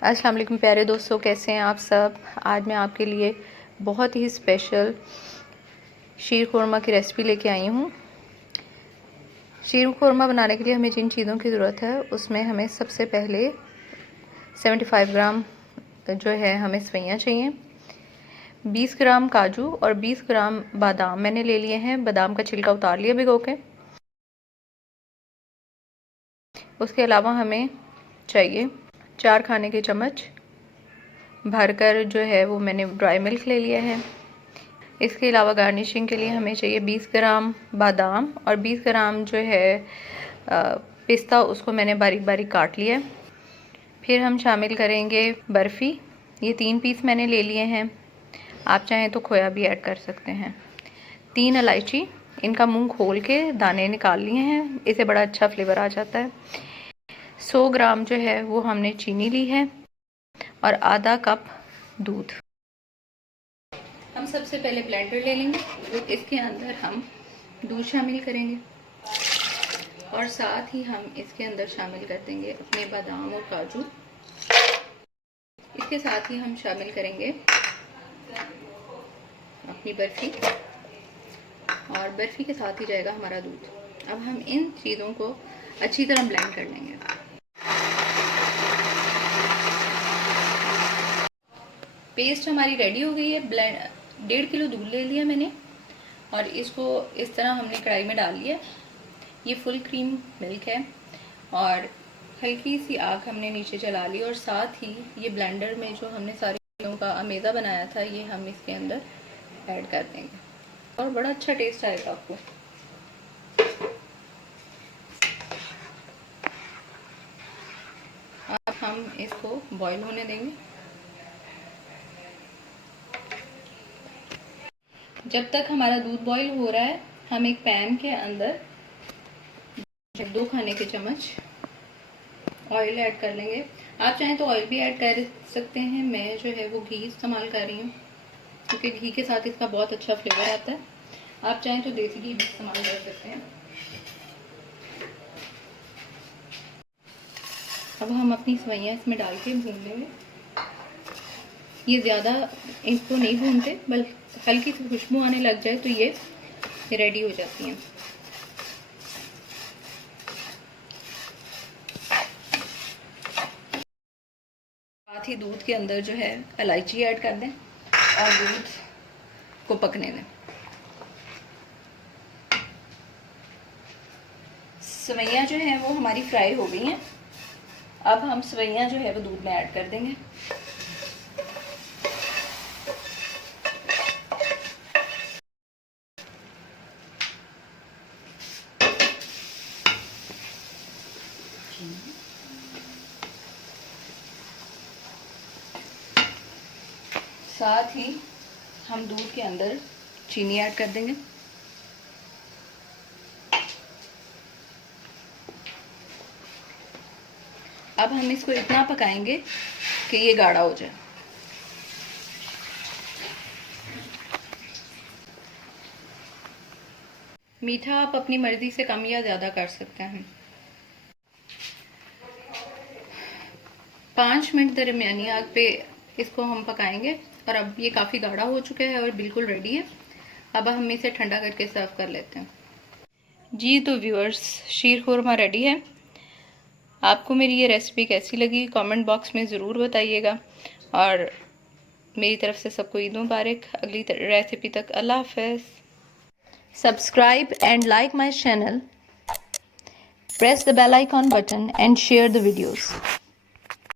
अस्सलाम वालेकुम प्यारे दोस्तों, कैसे हैं आप सब। आज मैं आपके लिए बहुत ही स्पेशल शीर खुरमा की रेसिपी लेके आई हूँ। शीर खुरमा बनाने के लिए हमें जिन चीज़ों की ज़रूरत है उसमें हमें सबसे पहले 75 ग्राम जो है हमें सेवइयाँ चाहिए, 20 ग्राम काजू और 20 ग्राम बादाम मैंने ले लिए हैं। बादाम का छिलका उतार लिया भिगो के। उसके अलावा हमें चाहिए 4 खाने के चम्मच भरकर जो है वो मैंने ड्राई मिल्क ले लिया है। इसके अलावा गार्निशिंग के लिए हमें चाहिए 20 ग्राम बादाम और 20 ग्राम जो है पिस्ता, उसको मैंने बारीक बारीक काट लिया है। फिर हम शामिल करेंगे बर्फ़ी, ये 3 पीस मैंने ले लिए हैं। आप चाहें तो खोया भी ऐड कर सकते हैं। 3 इलायची, इनका मुंह खोल के दाने निकाल लिए हैं, इससे बड़ा अच्छा फ्लेवर आ जाता है। 100 ग्राम जो है वो हमने चीनी ली है और आधा कप दूध। हम सबसे पहले ब्लेंडर ले लेंगे, इसके अंदर हम दूध शामिल करेंगे और साथ ही हम इसके अंदर शामिल कर देंगे अपने बादाम और काजू। इसके साथ ही हम शामिल करेंगे अपनी बर्फ़ी और बर्फ़ी के साथ ही जाएगा हमारा दूध। अब हम इन चीज़ों को अच्छी तरह ब्लेंड कर लेंगे। पेस्ट हमारी रेडी हो गई है। 1.5 किलो दूध ले लिया मैंने और इसको इस तरह हमने कढ़ाई में डाल लिया। ये फुल क्रीम मिल्क है और हल्की सी आग हमने नीचे जला ली और साथ ही ये ब्लेंडर में जो हमने सारी चीज़ों का अमेज़ा बनाया था ये हम इसके अंदर ऐड कर देंगे और बड़ा अच्छा टेस्ट आएगा आपको। अब हम इसको बॉईल होने देंगे। जब तक हमारा दूध बॉईल हो रहा है हम एक पैन के अंदर 2 खाने के चम्मच ऑयल ऐड कर लेंगे। आप चाहें तो ऑयल भी ऐड कर सकते हैं, मैं जो है वो घी इस्तेमाल कर रही हूँ क्योंकि घी के साथ इसका बहुत अच्छा फ्लेवर आता है। आप चाहें तो देसी घी भी इस्तेमाल कर सकते हैं। अब हम अपनी सेवइयाँ इसमें डाल के भून लेंगे। ये ज़्यादा इसको नहीं भूनते, बल्कि हल्की सी खुशबू आने लग जाए तो ये रेडी हो जाती हैं। साथ ही दूध के अंदर जो है इलायची ऐड कर दें और दूध को पकने दें। सेवइयाँ जो हैं वो हमारी फ्राई हो गई हैं। अब हम सेवइयाँ जो है वो दूध में ऐड कर देंगे। साथ ही हम दूध के अंदर चीनी ऐड कर देंगे। अब हम इसको इतना पकाएंगे कि ये गाढ़ा हो जाए। मीठा आप अपनी मर्जी से कम या ज़्यादा कर सकते हैं। 5 मिनट दरमियानी आग पे इसको हम पकाएंगे और अब ये काफ़ी गाढ़ा हो चुका है और बिल्कुल रेडी है। अब हम इसे ठंडा करके सर्व कर लेते हैं। जी तो व्यूअर्स, शीर खुरमा रेडी है। आपको मेरी ये रेसिपी कैसी लगी कमेंट बॉक्स में ज़रूर बताइएगा और मेरी तरफ से सबको ईद मुबारक। अगली रेसिपी तक अल्लाह हाफ़िज़। Subscribe and like my channel. Press the bell icon button and share the videos.